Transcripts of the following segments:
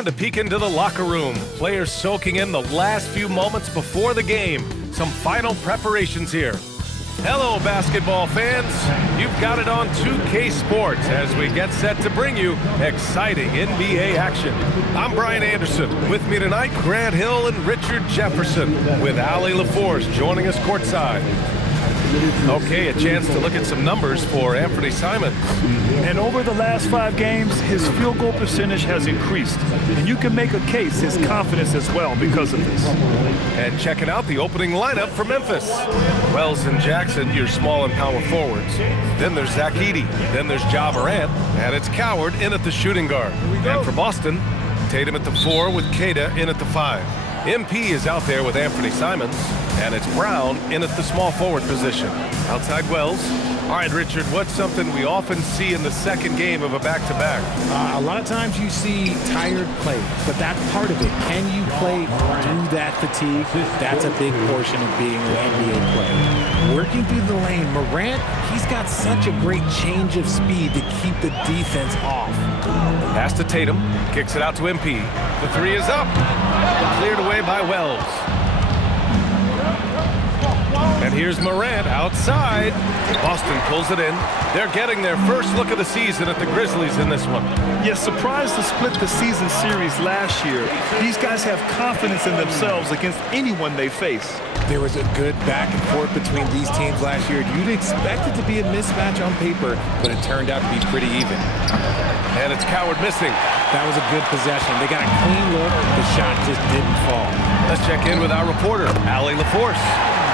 And a peek into the locker room. Players soaking in the last few moments before the game. Some final preparations here. Hello, basketball fans. You've got it on 2K Sports as we get set to bring you exciting NBA action. I'm Brian Anderson. With me tonight, Grant Hill and Richard Jefferson, with Allie LaForce joining us courtside. Okay, a chance to look at some numbers for Anthony Simons. And over the last 5 games, his field goal percentage has increased. And you can make a case his confidence as well because of this. And checking out the opening lineup for Memphis. Wells and Jackson, your small and power forwards. Then there's Zach Edey. Then there's Ja Morant. And it's Coward in at the shooting guard. And for Boston, Tatum at the 4 with Queta in at the 5. MP is out there with Anthony Simons, and it's Brown in at the small forward position. Outside Wells. All right, Richard, what's something we often see in the second game of a back-to-back? A lot of times you see tired play, but that's part of it. Can you play through that fatigue? That's a big portion of being an NBA player. Working through the lane, Morant, he's got such a great change of speed to keep the defense off. Pass to Tatum, kicks it out to MP. The 3 is up. Cleared away by Wells. And here's Morant outside. Boston pulls it in. They're getting their first look of the season at the Grizzlies in this one. Yes, surprised to split the season series last year. These guys have confidence in themselves against anyone they face. There was a good back and forth between these teams last year. You'd expect it to be a mismatch on paper, but it turned out to be pretty even. And it's Coward missing. That was a good possession. They got a clean look. The shot just didn't fall. Let's check in with our reporter, Allie LaForce.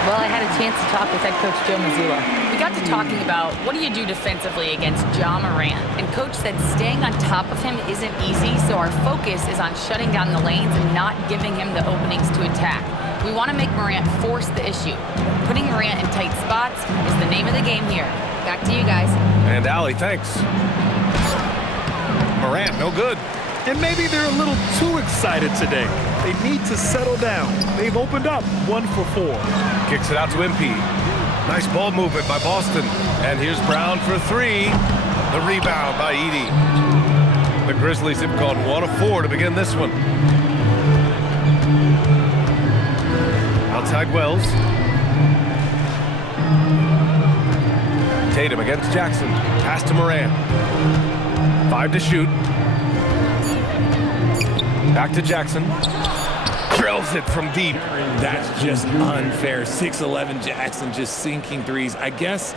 Well, I had a chance to talk with head coach Joe Mazzulla. We got to talking about what do you do defensively against Ja Morant, and coach said staying on top of him isn't easy, so our focus is on shutting down the lanes and not giving him the openings to attack. We want to make Morant force the issue. Putting Morant in tight spots is the name of the game here. Back to you guys. And Allie, thanks. Morant, no good. And maybe they're a little too excited today. They need to settle down. They've opened up 1 for 4. Kicks it out to MP. Nice ball movement by Boston. And here's Brown for 3. The rebound by Edey. The Grizzlies have gone 1 of 4 to begin this one. Outside Wells. Tatum against Jackson. Pass to Morant. 5 to shoot. Back to Jackson. Drills it from deep. That's just unfair. 6'11" Jackson just sinking threes. I guess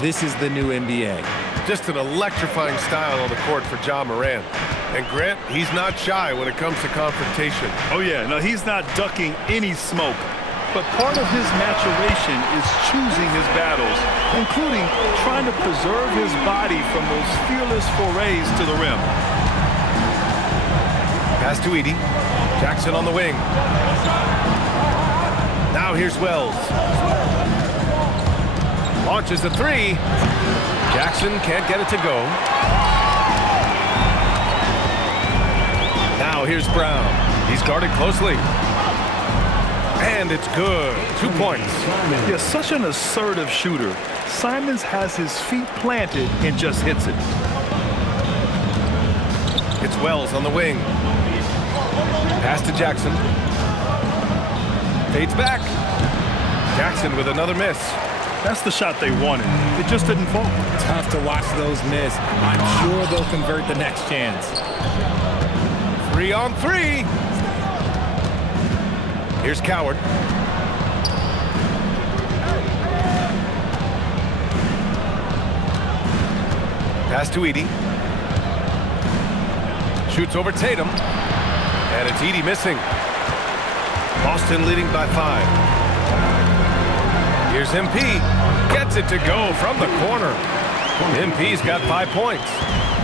this is the new NBA. Just an electrifying style on the court for Ja Morant. And Grant, he's not shy when it comes to confrontation. Oh yeah, no, he's not ducking any smoke. But part of his maturation is choosing his battles, including trying to preserve his body from those fearless forays to the rim. Pass to Edey. Jackson on the wing. Now here's Wells. Launches the 3. Jackson can't get it to go. Now here's Brown. He's guarded closely. And it's good. 2 points. Yeah, such an assertive shooter. Simons has his feet planted and just hits it. It's Wells on the wing. Pass to Jackson. Fades back. Jackson with another miss. That's the shot they wanted. It just didn't fall. Tough to watch those miss. I'm sure they'll convert the next chance. 3 on 3. Here's Coward. Pass to Edey. Shoots over Tatum. And it's Edey missing. Boston leading by 5. Here's MP. Gets it to go from the corner. MP's got 5 points.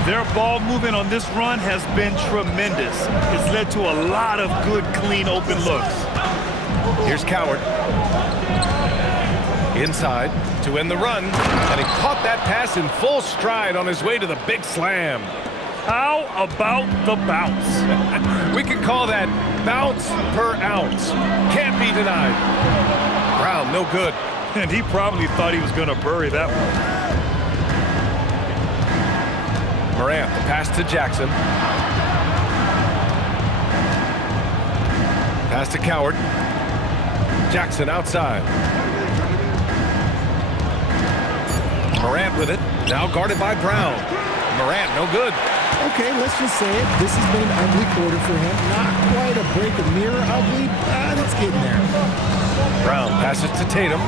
Their ball movement on this run has been tremendous. It's led to a lot of good, clean, open looks. Here's Coward. Inside to win the run. And he caught that pass in full stride on his way to the big slam. How about the bounce? We could call that bounce per ounce. Can't be denied. Brown, no good. And he probably thought he was going to bury that one. Morant, the pass to Jackson. Pass to Coward. Jackson outside. Morant with it. Now guarded by Brown. Morant, no good. Okay, let's just say it. This has been an ugly quarter for him. Not quite a break of mirror ugly, but it's getting there. Brown passes to Tatum.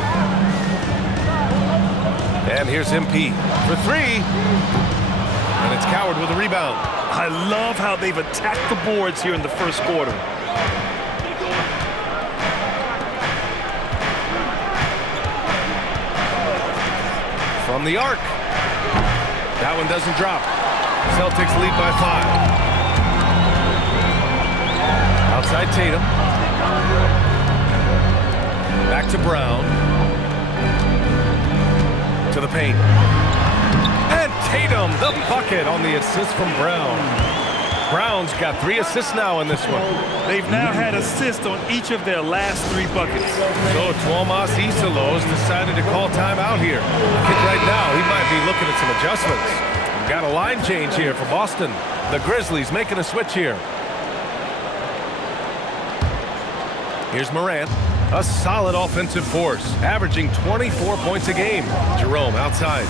And here's MP for three. And it's Coward with a rebound. I love how they've attacked the boards here in the first quarter. From the arc. That one doesn't drop. Celtics lead by 5. Outside Tatum. Back to Brown. To the paint. And Tatum, the bucket on the assist from Brown. Brown's got 3 assists now in this one. They've now had assists on each of their last 3 buckets. So Tuomas Isalos decided to call timeout here. I think right now he might be looking at some adjustments. We've got a line change here for Boston. The Grizzlies making a switch here. Here's Morant, a solid offensive force, averaging 24 points a game. Jerome outside.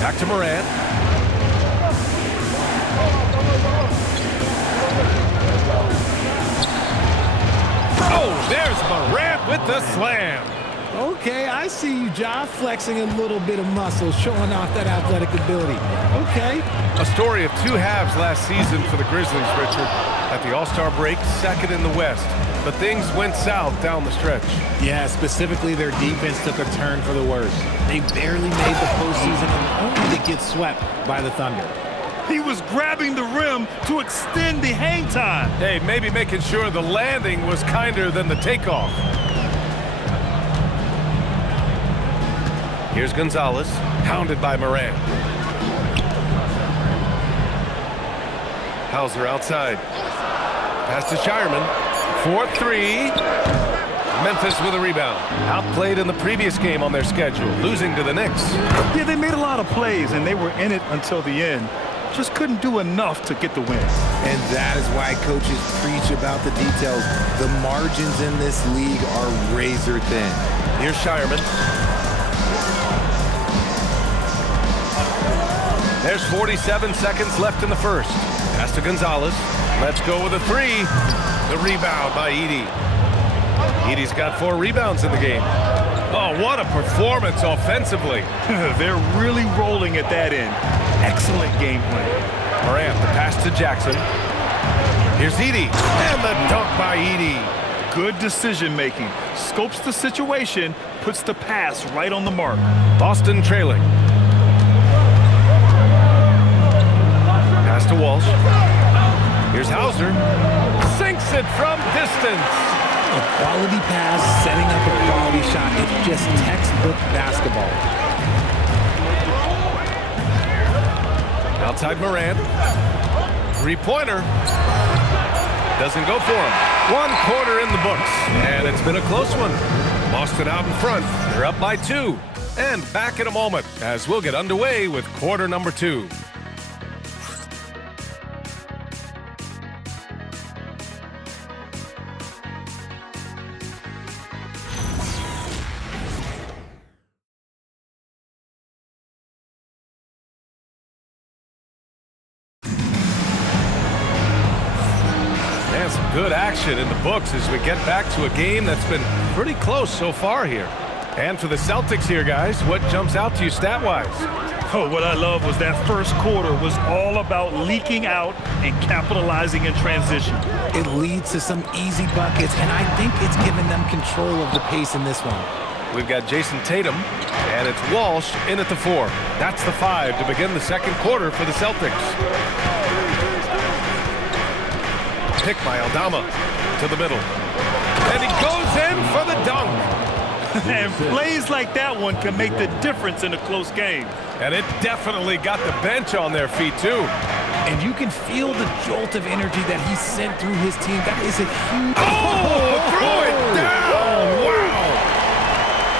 Back to Morant. Oh, there's Morant with the slam. Okay, I see you, Ja, flexing a little bit of muscle, showing off that athletic ability. Okay. A story of 2 halves last season for the Grizzlies, Richard. At the All-Star break, second in the West. But things went south down the stretch. Yeah, specifically their defense took a turn for the worse. They barely made the postseason and only to get swept by the Thunder. He was grabbing the rim to extend the hang time. Hey, maybe making sure the landing was kinder than the takeoff. Here's Gonzalez, hounded by Morant. Hauser outside. Pass to Shireman. 4-3. Memphis with a rebound. Outplayed in the previous game on their schedule, losing to the Knicks. Yeah, they made a lot of plays, and they were in it until the end. Just couldn't do enough to get the win. And that is why coaches preach about the details. The margins in this league are razor thin. Here's Shireman. There's 47 seconds left in the first. Pass to Gonzalez. Let's go with a 3. The rebound by Edey. Edey's got 4 rebounds in the game. Oh, what a performance offensively. They're really rolling at that end. Excellent game plan. Morant, the pass to Jackson. Here's Edey. And the dunk by Edey. Good decision making. Scopes the situation, puts the pass right on the mark. Boston trailing. Pass to Walsh. Here's Hauser. Sinks it from distance. A quality pass, setting up a quality shot. It's just textbook basketball. Outside Morant. 3-pointer. Doesn't go for him. 1 quarter in the books. And it's been a close one. Boston out in front. They're up by 2. And back in a moment as we'll get underway with quarter number 2. Some good action in the books as we get back to a game that's been pretty close so far here. And for the Celtics here, guys, what jumps out to you stat-wise? Oh, what I love was that first quarter was all about leaking out and capitalizing in transition. It leads to some easy buckets, and I think it's given them control of the pace in this one. We've got Jason Tatum, and it's Walsh in at the 4. That's the 5 to begin the second quarter for the Celtics. Pick by Aldama to the middle. And he goes in for the dunk. And plays like that one can make the difference in a close game. And it definitely got the bench on their feet, too. And you can feel the jolt of energy that he sent through his team. That is a huge... Oh, throw it down! Wow!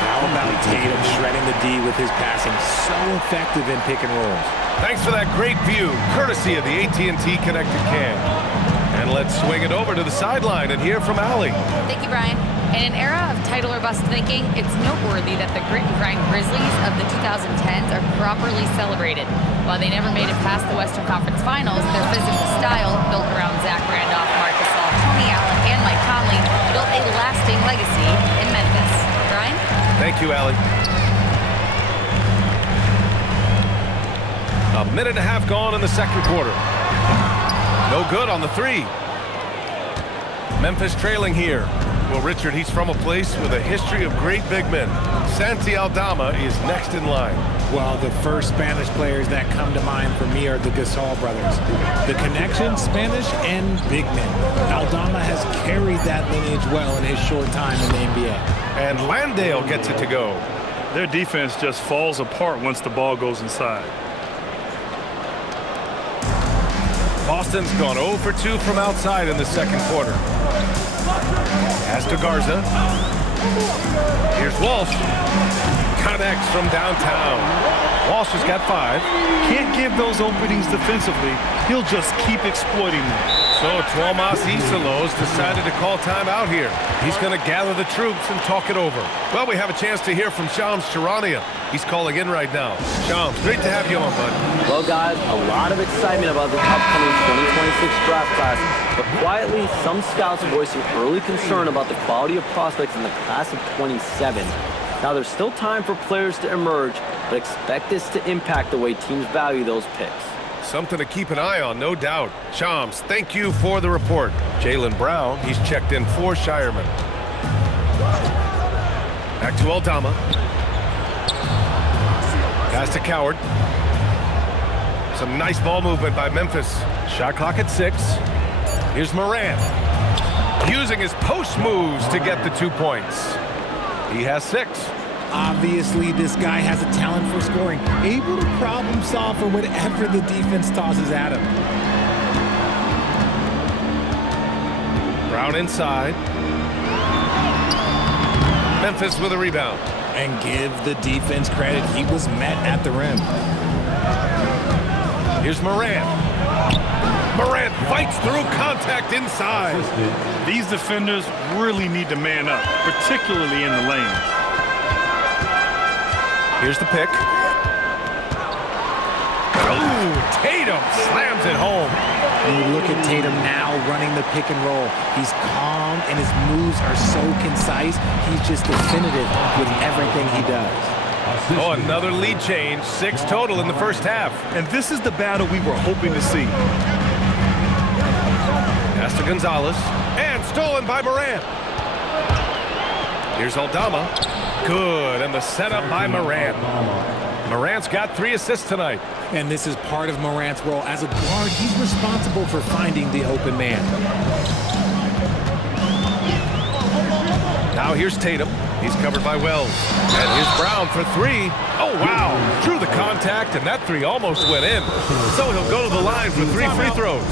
How about Tatum shredding the D with his passing. So effective in pick and rolls. Thanks for that great view, courtesy of the AT&T Connected Cam. And let's swing it over to the sideline and hear from Allie. Thank you, Brian. In an era of title or bust thinking, it's noteworthy that the grit and grind Grizzlies of the 2010s are properly celebrated. While they never made it past the Western Conference Finals, their physical style, built around Zach Randolph, Marc Gasol, Tony Allen, and Mike Conley, built a lasting legacy in Memphis. Brian? Thank you, Allie. A minute and a half gone in the second quarter. No good on the three. Memphis trailing here. Well, Richard, he's from a place with a history of great big men. Santi Aldama is next in line. Well, the first Spanish players that come to mind for me are the Gasol brothers. The connection, Spanish and big men. Aldama has carried that lineage well in his short time in the NBA. And Landale gets it to go. Their defense just falls apart once the ball goes inside. Boston's gone 0 for 2 from outside in the second quarter. Pass to Garza. Here's Walsh. Connects from downtown. Walsh has got 5. Can't give those openings defensively. He'll just keep exploiting them. So Tuomas Isalos decided to call timeout here. He's going to gather the troops and talk it over. Well, we have a chance to hear from Shams Charania. He's calling in right now. Shams, great to have you on, bud. Well, guys, a lot of excitement about the upcoming 2026 draft class, but quietly, some scouts voicing early concern about the quality of prospects in the class of 27. Now, there's still time for players to emerge, but expect this to impact the way teams value those picks. Something to keep an eye on, no doubt. Shams, thank you for the report. Jaylen Brown, he's checked in for Shireman. Back to Aldama. Pass to Coward. Some nice ball movement by Memphis. Shot clock at 6. Here's Morant. Using his post moves to get the 2 points. He has 6. Obviously, this guy has a talent for scoring, able to problem solve for whatever the defense tosses at him. Brown inside. Memphis with a rebound. And give the defense credit, he was met at the rim. Here's Morant. Morant fights through contact inside. These defenders really need to man up, particularly in the lane. Here's the pick. Oh, Tatum slams it home. And you look at Tatum now running the pick and roll. He's calm and his moves are so concise. He's just definitive with everything he does. Oh, another lead change. 6 total in the first half. And this is the battle we were hoping to see. Pass to Gonzalez. And stolen by Morant. Here's Aldama. Good, and the setup by Morant. Morant's got 3 assists tonight. And this is part of Morant's role. As a guard, he's responsible for finding the open man. Now here's Tatum. He's covered by Wells. And here's Brown for 3. Oh, wow. Drew the contact, and that 3 almost went in. So he'll go to the line for 3 free throws.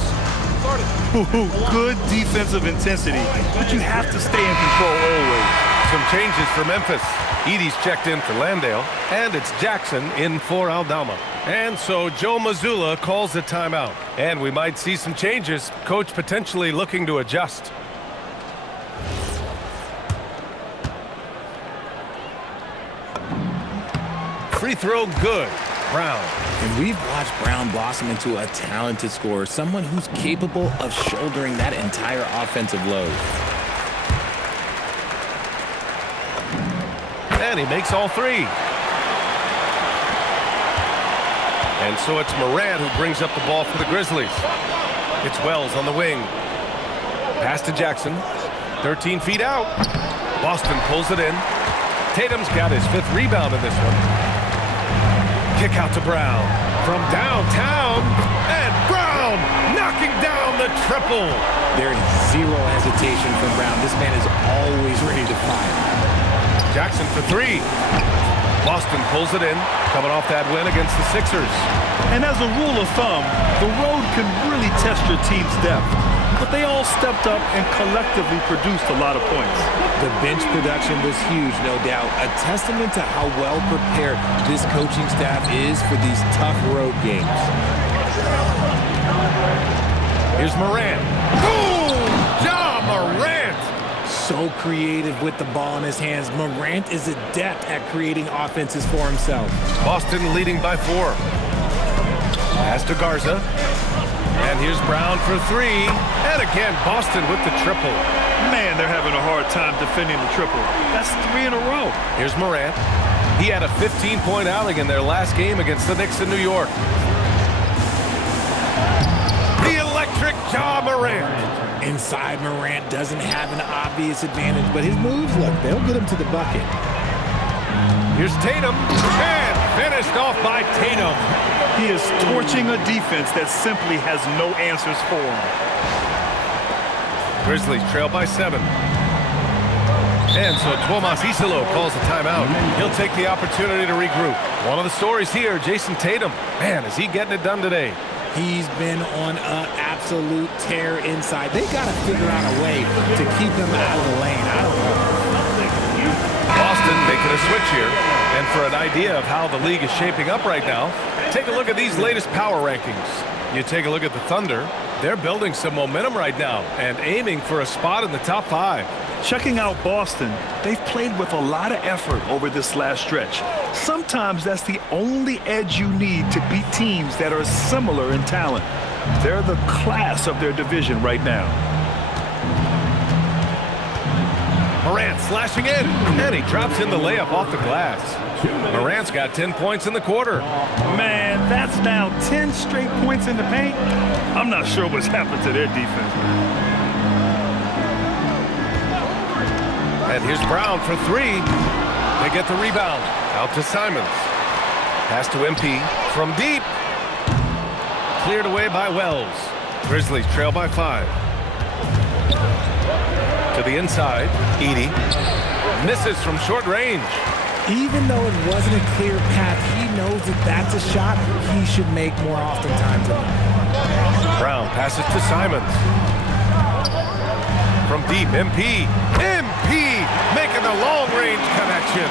Good defensive intensity, but you have to stay in control always. Some changes for Memphis. Edey's checked in for Landale, and it's Jackson in for Aldama. And so Joe Mazzulla calls the timeout. And we might see some changes. Coach potentially looking to adjust. Free throw good. Brown. And we've watched Brown blossom into a talented scorer, someone who's capable of shouldering that entire offensive load. And he makes all 3. And so it's Morant who brings up the ball for the Grizzlies. It's Wells on the wing. Pass to Jackson. 13 feet out. Boston pulls it in. Tatum's got his 5th rebound in this one. Kick out to Brown. From downtown. And Brown knocking down the triple. There is zero hesitation from Brown. This man is always ready to fire. Jackson for 3. Boston pulls it in, coming off that win against the Sixers. And as a rule of thumb, the road can really test your team's depth. but they all stepped up and collectively produced a lot of points. The bench production was huge, no doubt. A testament to how well prepared this coaching staff is for these tough road games. Here's Morant. Boom! Ja Morant! So creative with the ball in his hands. Morant is adept at creating offenses for himself. Boston leading by 4. Pass to Garza. And here's Brown for 3. And again, Boston with the triple. Man, they're having a hard time defending the triple. That's 3 in a row. Here's Morant. He had a 15-point outing in their last game against the Knicks in New York. The electric Ja Morant. Inside, Morant doesn't have an obvious advantage, but his moves, look, they'll get him to the bucket. Here's Tatum. And finished off by Tatum. He is torching a defense that simply has no answers for him. Grizzlies trail by 7. And so Tuomas Isalo calls a timeout. He'll take the opportunity to regroup. One of the stories here, Jason Tatum. Man, is he getting it done today? He's been on an absolute tear inside. They got to figure out a way to keep him out of the lane. I don't know. Boston making a switch here. And for an idea of how the league is shaping up right now, take a look at these latest power rankings. You take a look at the Thunder. They're building some momentum right now and aiming for a spot in the top 5. Checking out Boston, they've played with a lot of effort over this last stretch. Sometimes that's the only edge you need to beat teams that are similar in talent. They're the class of their division right now. Morant slashing in, and he drops in the layup off the glass. Morant's got 10 points in the quarter. Man, that's now 10 straight points in the paint. I'm not sure what's happened to their defense. And here's Brown for 3. They get the rebound. Out to Simons. Pass to MP from deep. Cleared away by Wells. Grizzlies trail by 5. To the inside, Edey. Misses from short range. Even though it wasn't a clear path, he knows that that's a shot he should make more oftentimes than not. Brown passes to Simons. From deep, MP. MP making the long-range connection.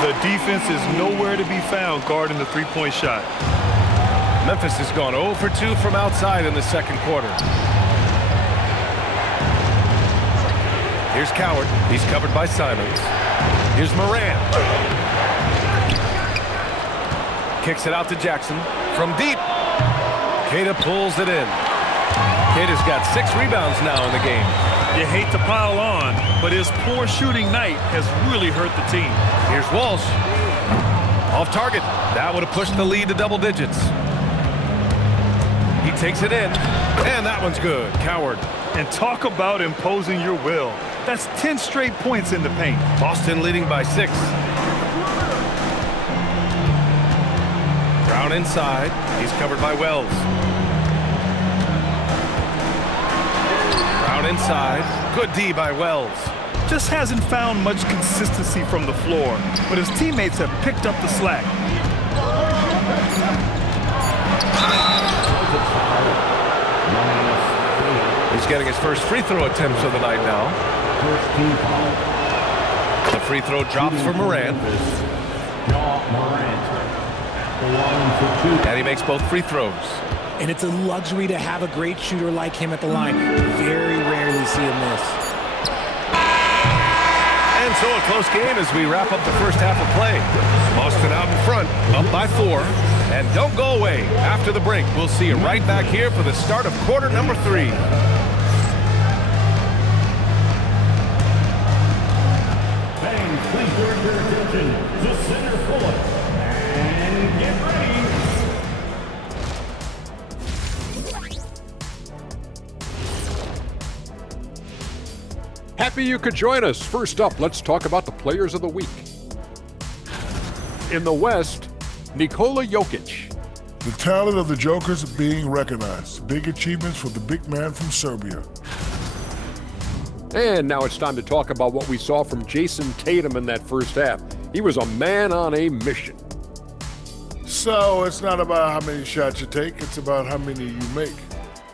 The defense is nowhere to be found guarding the three-point shot. Memphis has gone 0 for 2 from outside in the second quarter. Here's Coward. He's covered by Simons. Here's Morant. Kicks it out to Jackson. From deep. Queta pulls it in. Queta's got 6 rebounds now in the game. You hate to pile on, but his poor shooting night has really hurt the team. Here's Walsh. Off target. That would have pushed the lead to double digits. He takes it in. And that one's good. Coward. And talk about imposing your will. That's 10 straight points in the paint. Boston leading by 6. Brown inside. He's covered by Wells. Brown inside. Good D by Wells. Just hasn't found much consistency from the floor, but his teammates have picked up the slack. He's getting his first free throw attempts of the night now. The free throw drops for Morant. And he makes both free throws. And it's a luxury to have a great shooter like him at the line. Very rarely see him miss. And so a close game as we wrap up the first half of play. Boston out in front, up by 4. And don't go away. After the break, we'll see you right back here for the start of quarter number 3. Fans, please direct your attention to center court and get ready. Happy you could join us. First up, let's talk about the players of the week. In the West, Nikola Jokic. The talent of the Jokers being recognized. Big achievements for the big man from Serbia. And now it's time to talk about what we saw from Jason Tatum in that first half. He was a man on a mission. So it's not about how many shots you take, it's about how many you make.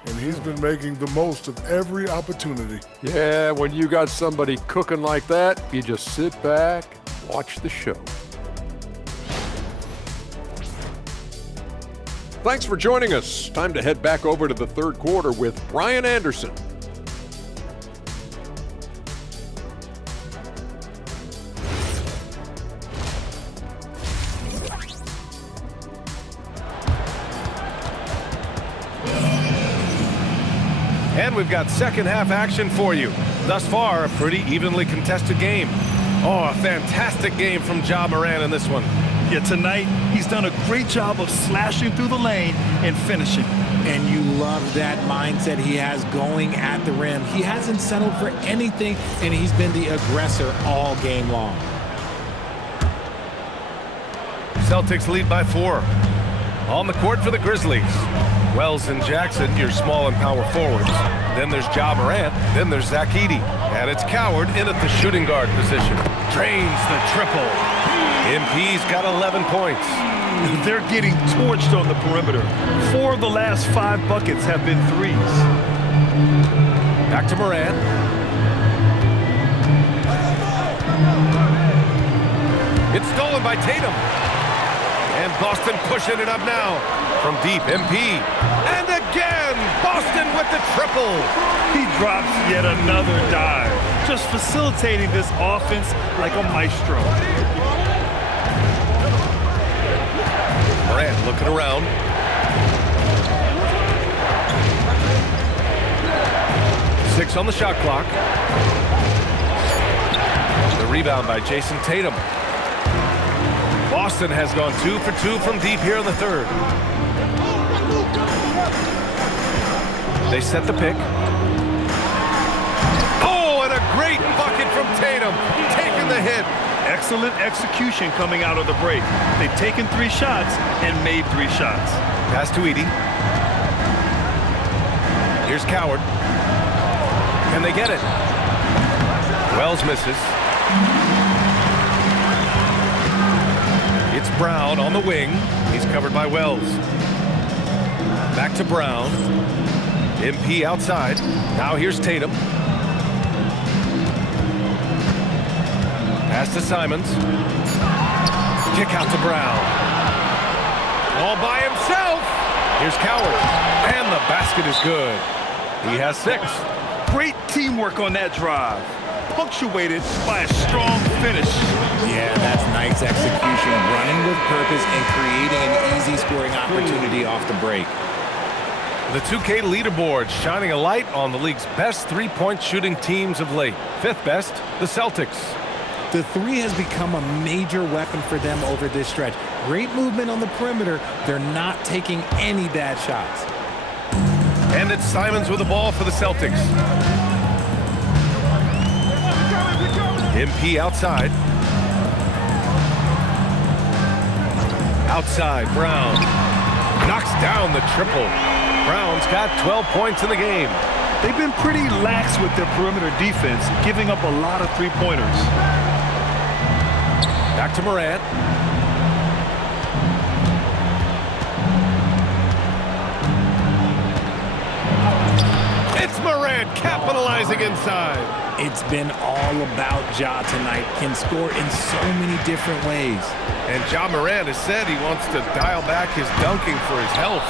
and he's been making the most of every opportunity. Yeah, when you got somebody cooking like that, you just sit back, watch the show. Thanks for joining us. Time to head back over to the third quarter with Brian Anderson. And we've got second half action for you. Thus far, a pretty evenly contested game. Oh, a fantastic game from Ja Morant in this one. Yeah, tonight he's done a great job of slashing through the lane and finishing. And you love that mindset he has going at the rim. He hasn't settled for anything, and he's been the aggressor all game long. Celtics lead by 4. On the court for the Grizzlies. Wells and Jackson, your small and power forwards. Then there's Ja Morant. Then there's Zach Edey. And it's Coward in at the shooting guard position. Drains the triple. MP's got 11 points. They're getting torched on the perimeter. 4 of the last 5 buckets have been threes. Back to Morant. It's stolen by Tatum. And Boston pushing it up now. From deep, MP. And again, Boston with the triple. He drops yet another dive, just facilitating this offense like a maestro. Morant looking around. Six on the shot clock. The rebound by Jason Tatum. Boston has gone 2 for 2 from deep here in the third. They set the pick. Oh, and a great bucket from Tatum, taking the hit. Excellent execution coming out of the break. They've taken 3 shots and made 3 shots. Pass to Edey. Here's Coward. Can they get it? Wells misses. It's Brown on the wing. He's covered by Wells. Back to Brown. MP outside. Now here's Tatum. Pass to Simons. Kick out to Brown. All by himself. Here's Coward. And the basket is good. He has 6. Great teamwork on that drive, punctuated by a strong finish. Yeah, that's nice execution, running with purpose and creating an easy scoring opportunity off the break. The 2K leaderboard shining a light on the league's best three-point shooting teams of late. 5th best, the Celtics. The 3 has become a major weapon for them over this stretch. Great movement on the perimeter. They're not taking any bad shots. And it's Simons with the ball for the Celtics. MP outside. Outside, Brown. Knocks down the triple. Brown's got 12 points in the game. They've been pretty lax with their perimeter defense, giving up a lot of 3-pointers. Back to Morant. It's Morant capitalizing inside. It's been all about Ja tonight. Can score in so many different ways. And Ja Morant has said he wants to dial back his dunking for his health.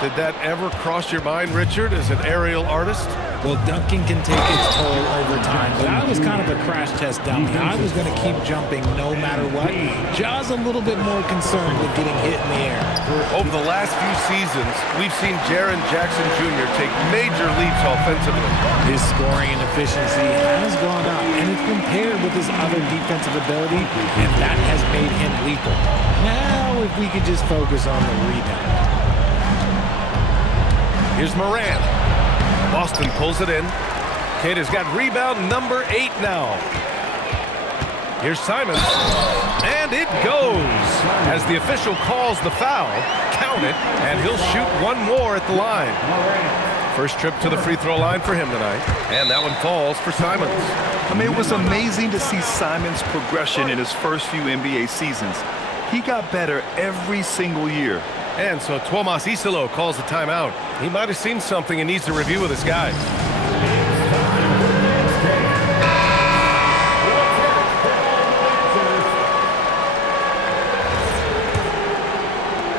Did that ever cross your mind, Richard, as an aerial artist? Well, dunking can take its toll over time, but I was kind of a crash test dummy. I was going to keep jumping no matter what. Ja's a little bit more concerned with getting hit in the air. Over the last few seasons, we've seen Jaren Jackson Jr. take major leaps offensively. His scoring and efficiency has gone up, and it's been paired with his other defensive ability, and that has made him lethal. Now, if we could just focus on the rebound. Here's Morant. Boston pulls it in. Kate has got rebound number 8 now. Here's Simons. And it goes. As the official calls the foul, count it, and he'll shoot one more at the line. First trip to the free throw line for him tonight. And that one falls for Simons. I mean, it was amazing to see Simons' progression in his first few NBA seasons. He got better every single year. And so Tomas Isolo calls a timeout. He might have seen something and needs to review with his guys.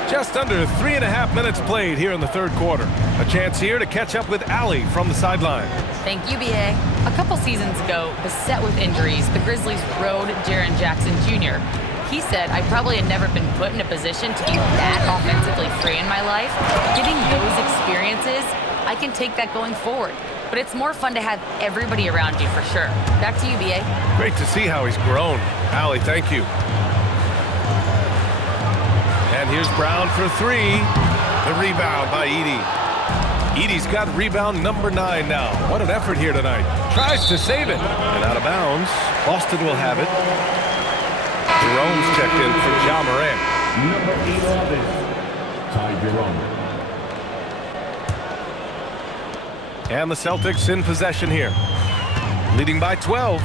Just under 3.5 minutes played here in the third quarter. A chance here to catch up with Allie from the sideline. Thank you, BA. A couple seasons ago, beset with injuries, the Grizzlies rode Jaren Jackson Jr. He said, I probably had never been put in a position to be that offensively free in my life. Getting those experiences, I can take that going forward. But it's more fun to have everybody around you for sure. Back to you, BA. Great to see how he's grown. Allie, thank you. And here's Brown for three. The rebound by Edey. Edey's got rebound number 9 now. What an effort here tonight. Tries to save it. And out of bounds. Boston will have it. Jerome's checked in for Ja Morant. Number 11, Ty Jerome. And the Celtics in possession here. Leading by 12.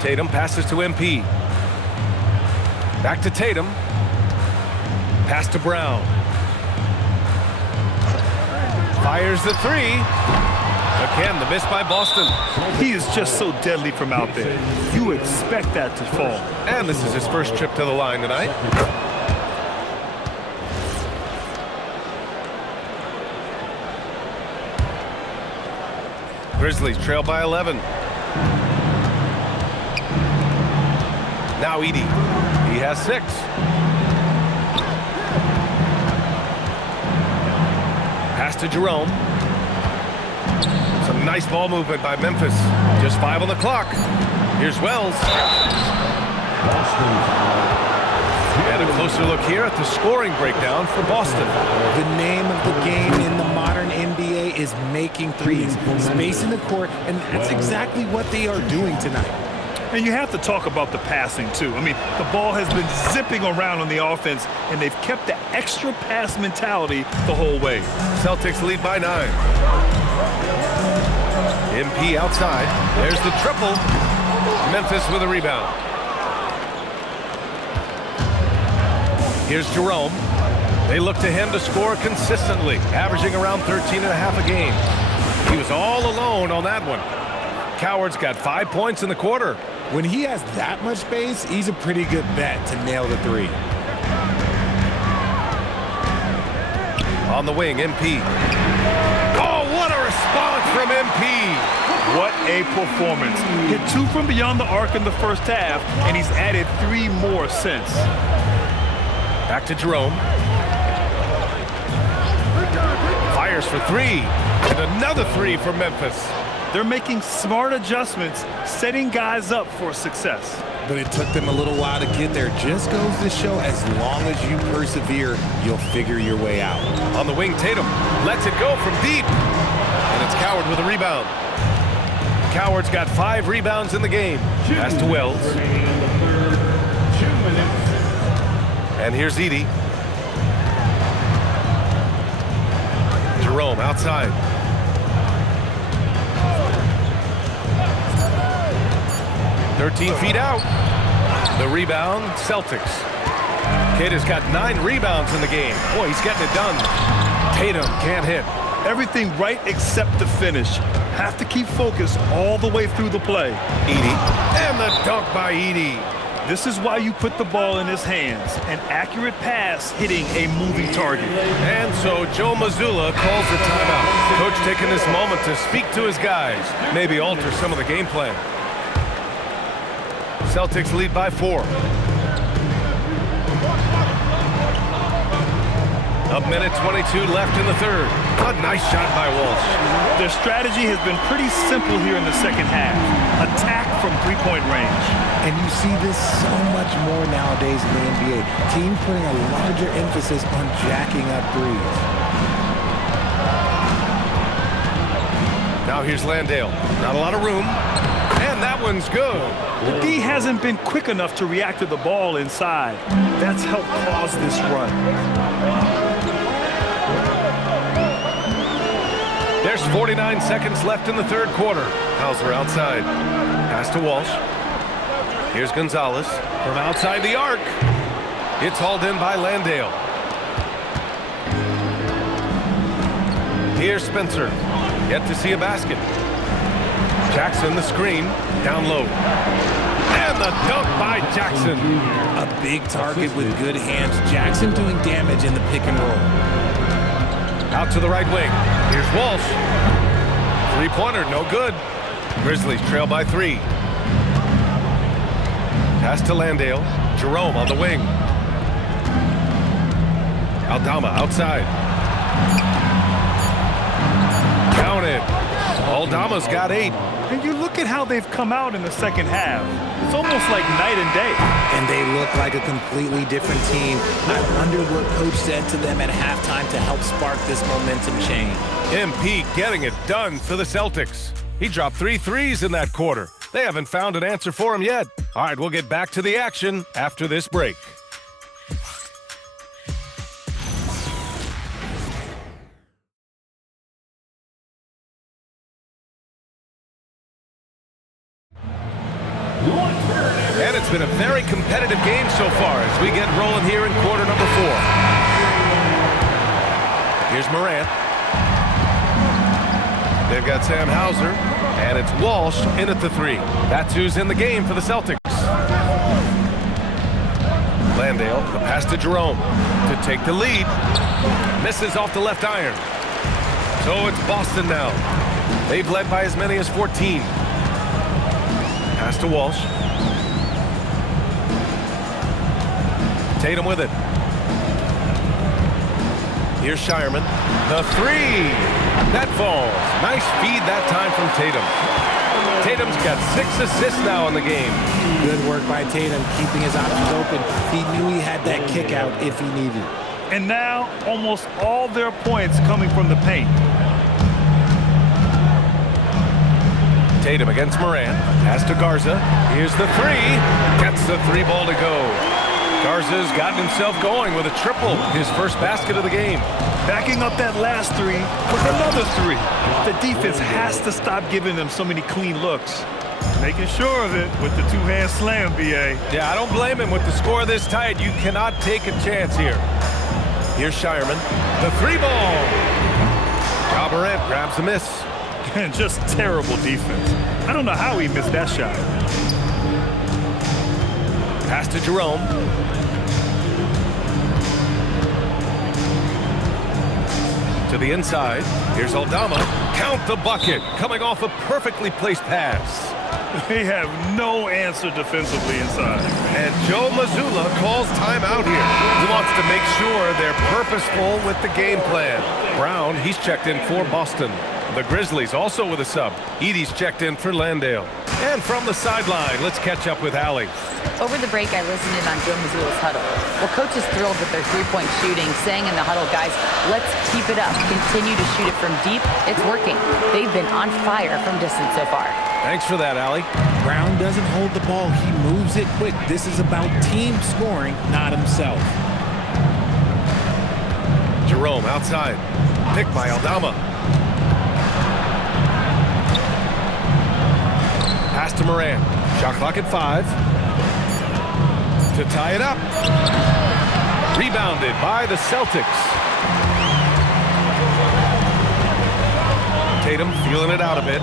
Tatum passes to MP. Back to Tatum. Pass to Brown. Fires the three. Again, the miss by Boston. He is just so deadly from out there. You expect that to fall. And this is his first trip to the line tonight. Grizzlies trail by 11. Now Edey. He has 6. Pass to Jerome. Some nice ball movement by Memphis. Just 5 on the clock. Here's Wells. And a closer look here at the scoring breakdown for Boston. The name of the game in the modern NBA is making threes. Spacing the court, and that's exactly what they are doing tonight. And you have to talk about the passing, too. I mean, the ball has been zipping around on the offense, and they've kept the extra pass mentality the whole way. Celtics lead by 9. MP outside. There's the triple. Memphis with a rebound. Here's Jerome. They look to him to score consistently, averaging around 13.5 a game. He was all alone on that one. Coward's got 5 points in the quarter. When he has that much space, he's a pretty good bet to nail the three. On the wing, MP. Oh, what a response from MP! What a performance. Hit 2 from beyond the arc in the first half, and he's added 3 more since. Back to Jerome. Fires for 3. And another 3 for Memphis. They're making smart adjustments, setting guys up for success. But it took them a little while to get there. Just goes to show, as long as you persevere, you'll figure your way out. On the wing, Tatum lets it go from deep. And it's Coward with a rebound. Coward's got 5 rebounds in the game. Pass to Wells. And here's Edey. Jerome outside. "13 feet out." The rebound, Celtics. Kid has got 9 rebounds in the game. Boy, he's getting it done. Tatum can't hit. Everything right except the finish. Have to keep focused all the way through the play. Edey. And the dunk by Edey. This is why you put the ball in his hands. An accurate pass hitting a moving target. And so Joe Mazzulla calls the timeout. Coach taking this moment to speak to his guys. Maybe alter some of the game plan. Celtics lead by 4. A minute 22 left in the third. A nice shot by Walsh. Their strategy has been pretty simple here in the second half. Attack from three-point range. And you see this so much more nowadays in the NBA. Teams putting a larger emphasis on jacking up threes. Now here's Landale. Not a lot of room. And that one's good. The D hasn't been quick enough to react to the ball inside. That's helped cause this run. There's 49 seconds left in the third quarter. Hauser outside. Pass to Walsh. Here's Gonzalez from outside the arc. It's hauled in by Landale. Here's Spencer. Yet to see a basket. Jackson, the screen, down low. And the dunk by Jackson. A big target with good hands. Jackson doing damage in the pick and roll. Out to the right wing. Here's Walsh. Three-pointer, no good. Grizzlies trail by 3. Pass to Landale. Jerome on the wing. Aldama outside. Counted. Aldama's got 8. And you look at how they've come out in the second half. It's almost like night and day. And they look like a completely different team. I wonder what Coach said to them at halftime to help spark this momentum change. MP getting it done for the Celtics. He dropped 3 threes in that quarter. They haven't found an answer for him yet. All right, we'll get back to the action after this break. And it's been a very competitive game so far as we get rolling here in quarter number 4. Here's Morant. They've got Sam Hauser, and it's Walsh in at the 3. That's who's in the game for the Celtics. Landale, the pass to Jerome to take the lead. Misses off the left iron. So it's Boston now. They've led by as many as 14. Pass to Walsh. Tatum with it. Here's Shireman. The 3. That falls. Nice feed that time from Tatum. Tatum's got 6 assists now in the game. Good work by Tatum, keeping his options open. He knew he had that kick out if he needed it. And now almost all their points coming from the paint. Tatum against Morant. Pass to Garza. Here's the 3. Gets the 3 ball to go. Garza's gotten himself going with a triple. His first basket of the game. Backing up that last 3 with another 3. The defense has to stop giving them so many clean looks. Making sure of it with the 2-hand slam, B.A. Yeah, I don't blame him with the score this tight. You cannot take a chance here. Here's Shireman. The 3 ball. Ja Morant grabs the miss. And just terrible defense. I don't know how he missed that shot. Pass to Jerome. To the inside. Here's Aldama. Count the bucket. Coming off a perfectly placed pass. They have no answer defensively inside. And Joe Mazzulla calls timeout here. He wants to make sure they're purposeful with the game plan. Brown, he's checked in for Boston. The Grizzlies also with a sub. Edie's checked in for Landale. And from the sideline, let's catch up with Allie. Over the break, I listened in on Joe Mazzulla's huddle. Well, Coach is thrilled with their three-point shooting, saying in the huddle, guys, let's keep it up. Continue to shoot it from deep. It's working. They've been on fire from distance so far. Thanks for that, Allie. Brown doesn't hold the ball. He moves it quick. This is about team scoring, not himself. Jerome outside. Picked by Aldama. Pass to Morant. Shot clock at 5. To tie it up. Rebounded by the Celtics. Tatum feeling it out a bit.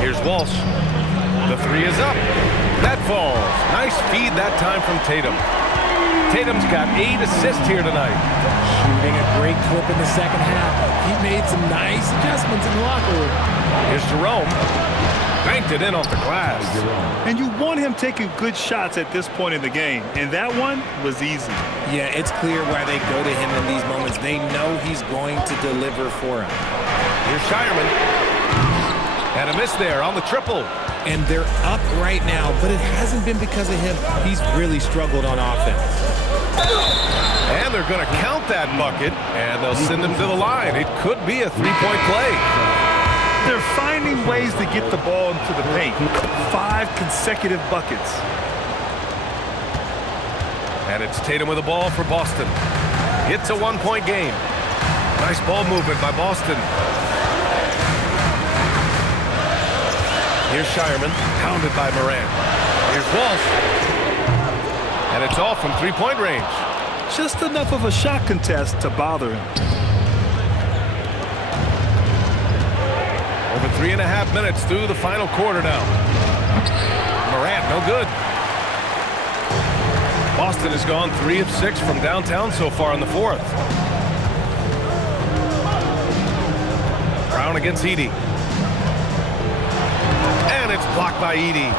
Here's Walsh. The 3 is up. That falls. Nice feed that time from Tatum. Tatum's got 8 assists here tonight. Shooting a great clip in the second half. He made some nice adjustments in the locker room. Here's Jerome. Banked it in off the glass. And you want him taking good shots at this point in the game. And that one was easy. Yeah, it's clear why they go to him in these moments. They know he's going to deliver for him. Here's Shireman. And a miss there on the triple. And they're up right now, but it hasn't been because of him. He's really struggled on offense. And they're going to count that bucket, and they'll send him to the line. It could be a 3-point play. They're finding ways to get the ball into the paint. 5 consecutive buckets. And it's Tatum with the ball for Boston. It's a 1-point game. Nice ball movement by Boston. Here's Shireman, pounded by Morant. Here's Walsh. And it's off from 3-point range. Just enough of a shot contest to bother him. Over 3.5 minutes through the final quarter now. Morant, no good. Boston has gone 3 of 6 from downtown so far in the fourth. Brown against Edey. And it's blocked by Edey.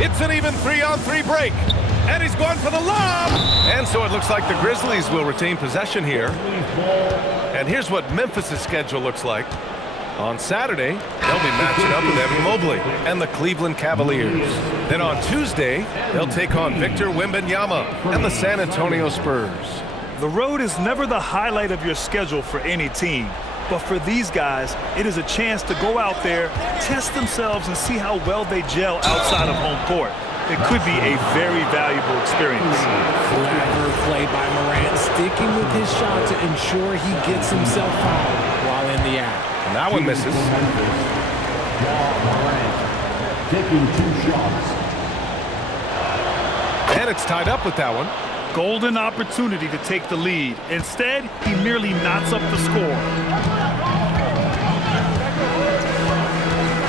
It's an even 3-on-3 break. And he's going for the lob. And so it looks like the Grizzlies will retain possession here. And here's what Memphis' schedule looks like. On Saturday, they'll be matching up with Evan Mobley and the Cleveland Cavaliers. Then on Tuesday, they'll take on Victor Wembanyama and the San Antonio Spurs. The road is never the highlight of your schedule for any team. But for these guys, it is a chance to go out there, test themselves, and see how well they gel outside of home court. It could be a very valuable experience. Clever play by Morant, sticking with his shot to ensure he gets himself fouled while in the act. And that one misses. Taking 2 shots. And it's tied up with that one. Golden opportunity to take the lead. Instead, he merely knots up the score.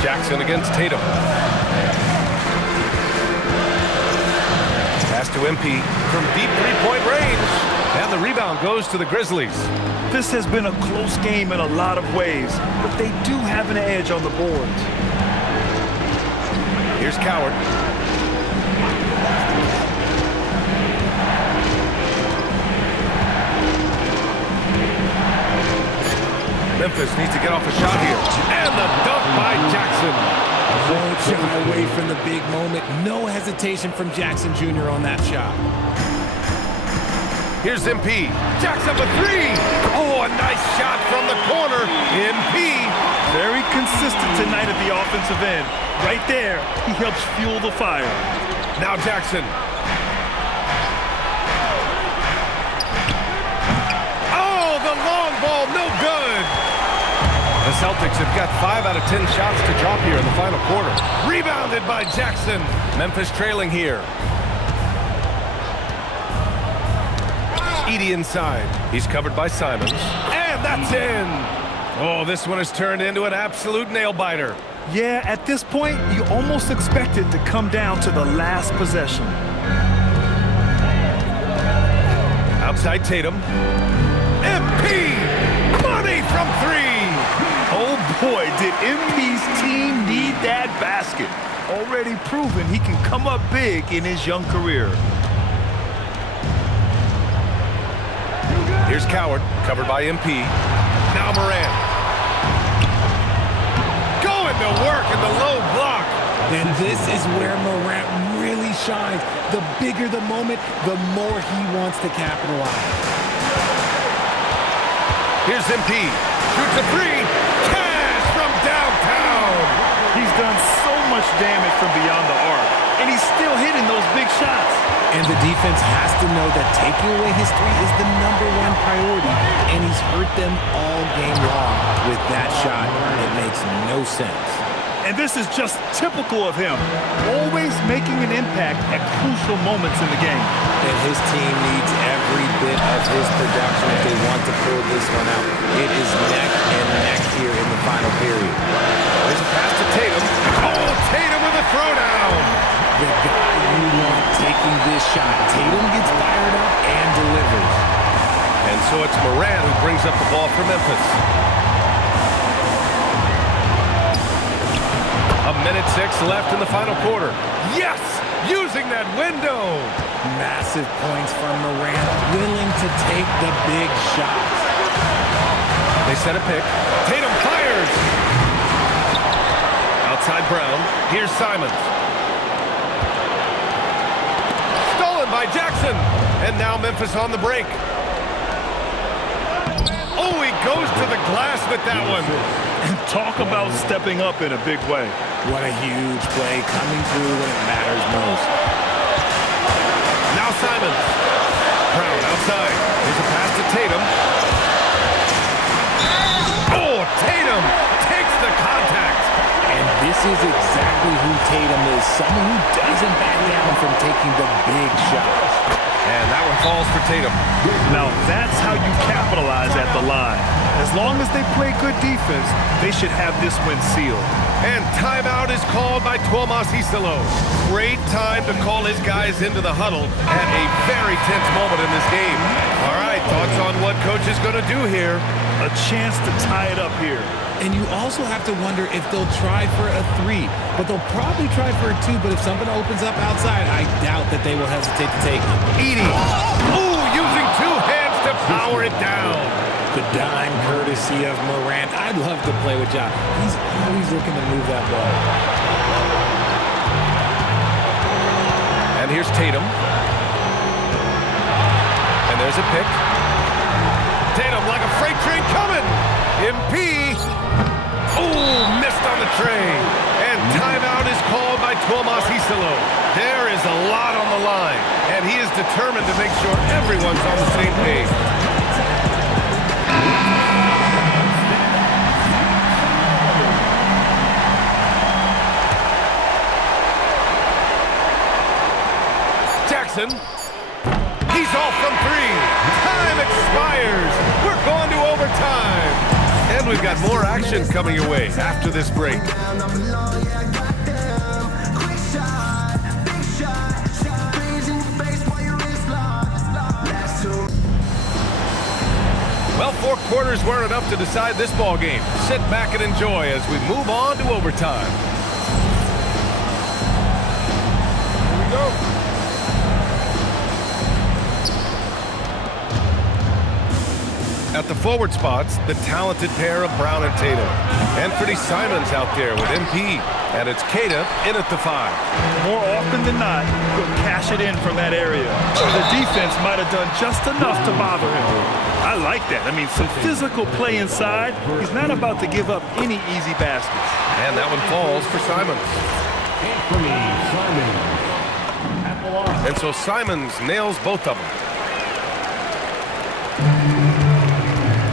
Jackson against Tatum. Pass to MP from deep three-point range. And the rebound goes to the Grizzlies. This has been a close game in a lot of ways, but they do have an edge on the boards. Here's Coward. Memphis needs to get off a shot here. And the dunk by Jackson. Won't shy away from the big moment. No hesitation from Jackson Jr. on that shot. Here's MP. Jacks up a 3. Oh, a nice shot from the corner. MP. Very consistent tonight at the offensive end. Right there, he helps fuel the fire. Now Jackson. Oh, the long ball, no good. The Celtics have got 5 out of 10 shots to drop here in the final quarter. Rebounded by Jackson. Memphis trailing here. Edey inside. He's covered by Simons. And that's in. Oh, this one has turned into an absolute nail-biter. Yeah, at this point, you almost expect it to come down to the last possession. Outside Tatum. MP! Money from 3! Oh boy, did MP's team need that basket. Already proven he can come up big in his young career. Here's Coward, covered by MP. Now Morant. Going to work in the low block. And this is where Morant really shines. The bigger the moment, the more he wants to capitalize. Here's MP. Shoots a 3. Cash from downtown. He's done so much damage from beyond the arc, and he's still hitting those big shots. And the defense has to know that taking away his 3 is the #1 priority, and he's hurt them all game long with that shot. It makes no sense. And this is just typical of him, always making an impact at crucial moments in the game. And his team needs every bit of his production if they want to pull this one out. It is neck and neck here in the final period. There's a pass to Tatum. Oh, Tatum with a throwdown. The guy you want taking this shot. Tatum gets fired up and delivers. And so it's Morant who brings up the ball for Memphis. 1:06 left in the final quarter. Yes! Using that window! Massive points from Morant, willing to take the big shots. They set a pick. Tatum fires! Outside Brown. Here's Simons. Stolen by Jackson. And now Memphis on the break. Oh, he goes to the glass with that one. And talk about stepping up in a big way. What a huge play coming through when it matters most. Now Simons. Brown outside. Here's a pass to Tatum. Oh, Tatum takes the contact. And this is exactly who Tatum is. Someone who doesn't back down from taking the big shots. And that one falls for Tatum. Now that's how you capitalize at the line. As long as they play good defense, they should have this win sealed. And timeout is called by Tuomas Isalo. Great time to call his guys into the huddle at a very tense moment in this game. All right, thoughts on what coach is going to do here? A chance to tie it up here. And you also have to wonder if they'll try for a 3. But they'll probably try for a 2. But if something opens up outside, I doubt that they will hesitate to take it. Edie. Ooh, using 2 hands to power it down. The dime courtesy of Morant. I'd love to play with Ja. He's always looking to move that ball. And here's Tatum. And there's a pick. Tatum like a freight train coming. MP. Ooh, missed on the tray. And timeout is called by Tuomas Isalo. There is a lot on the line. And he is determined to make sure everyone's on the same page. Jackson. He's off from 3. Time expires. We're going to overtime. And we've got more action coming your way after this break. Well, 4 quarters weren't enough to decide this ball game. Sit back and enjoy as we move on to overtime. Here we go. At the forward spots, the talented pair of Brown and Tatum. Anthony Simons out there with MP. And it's Keita in at the 5. More often than not, he'll cash it in from that area. The defense might have done just enough to bother him. I like that. I mean, some physical play inside. He's not about to give up any easy baskets. And that one falls for Simons. And so Simons nails both of them.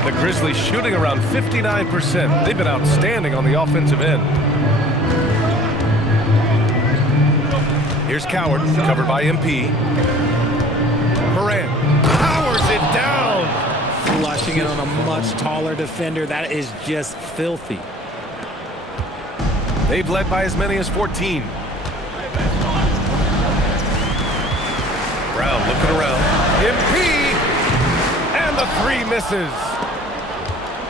The Grizzlies shooting around 59%. They've been outstanding on the offensive end. Here's Coward, covered by MP. Morant powers it down. Flushing it on a much taller defender. That is just filthy. They've led by as many as 14. Brown looking around. MP! And the 3 misses.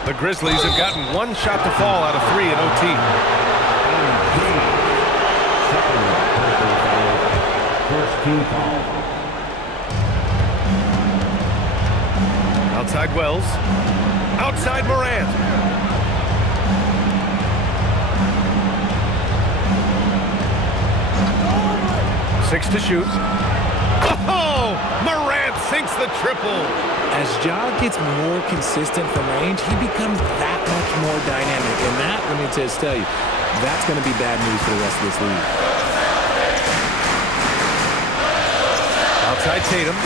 The Grizzlies have gotten 1 shot to fall out of 3 in OT. First team foul. Outside Wells. Outside Morant. Six to shoot. Oh! Morant sinks the triple. As Ja gets more consistent from range, he becomes that much more dynamic. And that, let me just tell you, that's going to be bad news for the rest of this league. Outside Tatum.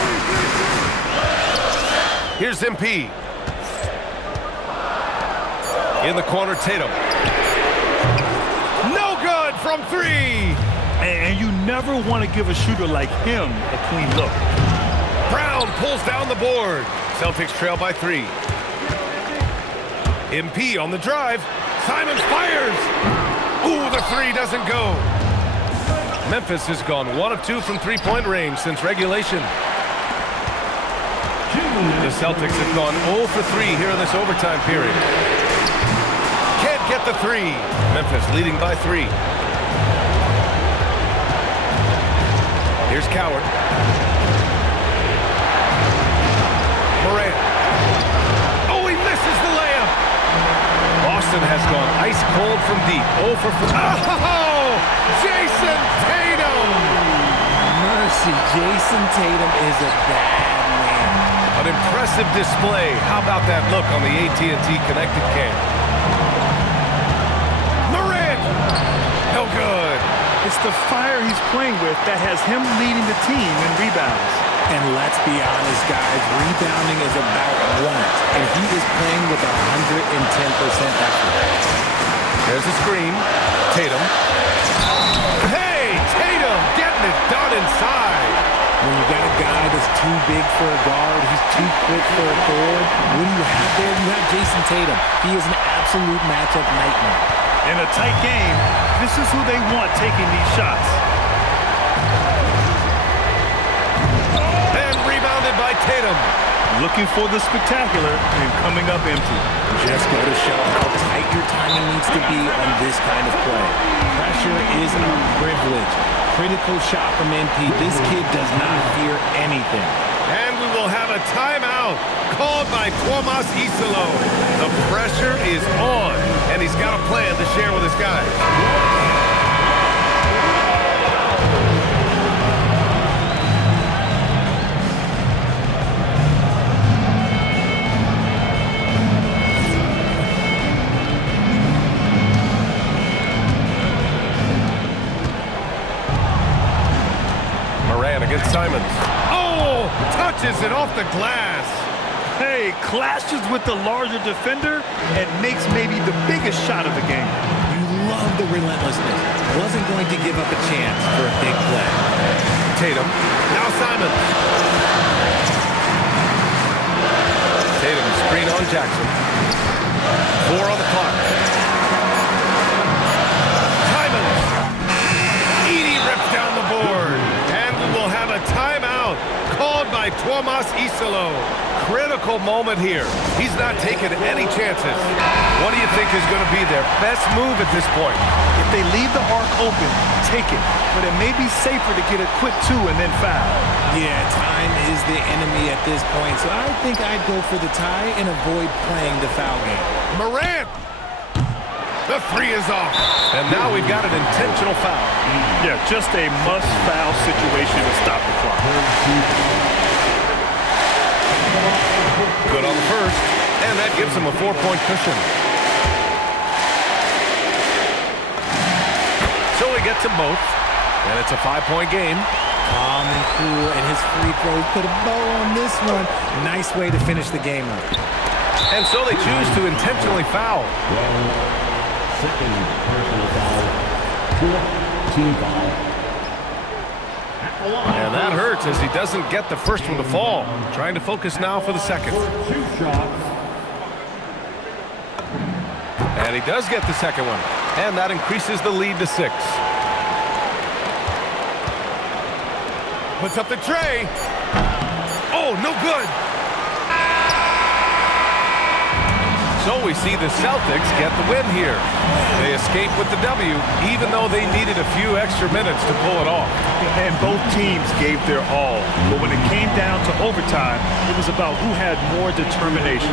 Here's MP. In the corner, Tatum. No good from 3. And you never want to give a shooter like him a clean look. Brown pulls down the board. Celtics trail by 3. MP on the drive. Simons fires. Ooh, the 3 doesn't go. Memphis has gone 1 of 2 from 3-point range since regulation. The Celtics have gone 0 for 3 here in this overtime period. Can't get the 3. Memphis leading by 3. Here's Coward. Morant. Oh, he misses the layup. Boston has gone ice cold from deep. 0 for 4. Oh, Jason Tatum. Mercy, Jason Tatum is a bad man. An impressive display. How about that look on the AT&T connected cam? Morant. No good. It's the fire he's playing with that has him leading the team in rebounds. And let's be honest, guys, rebounding is about want. And he is playing with 110% effort. There's a screen. Tatum. Hey, Tatum getting it done inside. When you got a guy that's too big for a guard, he's too quick for a forward, what do you have there? You have Jason Tatum. He is an absolute matchup nightmare. In a tight game, this is who they want taking these shots. And rebounded by Tatum. Looking for the spectacular and coming up empty. Just go to show how tight your timing needs to be on this kind of play. Pressure is a privilege. Critical shot from MP. This kid does not fear anything. And we will have a timeout called by Tomas Isolo. The pressure is on, and he's got a plan to share with his guys. Against Simons. Oh, touches it off the glass. Hey, clashes with the larger defender and makes maybe the biggest shot of the game. You love the relentlessness. Wasn't going to give up a chance for a big play. Tatum. Now Simons. Tatum screen on Jackson. 4 on the clock. Simons. Edey rips down the board. Will have a timeout called by Tomas Isolo. Critical moment here. He's not taking any chances. What do you think is going to be their best move at this point? If they leave the arc open, take it. But it may be safer to get a quick 2 and then foul. Yeah, time is the enemy at this point. So I think I'd go for the tie and avoid playing the foul game. Morant. The 3 is off. And now we've got an intentional foul. Yeah, just a must-foul situation to stop the clock. Good on the first, and that gives him a 4-point cushion. So he gets them both, and it's a 5-point game. Calm and cool, and his free throws put a bow on this one. Nice way to finish the game up. And so they choose to intentionally foul. Second personal foul. 4-team foul. And that hurts as he doesn't get the first one to fall. Trying to focus now for the second. 2 shots. And he does get the second one. And that increases the lead to 6. Puts up the tray. Oh, no good. So we see the Celtics get the win here. They escape with the W, even though they needed a few extra minutes to pull it off. And both teams gave their all. But when it came down to overtime, it was about who had more determination.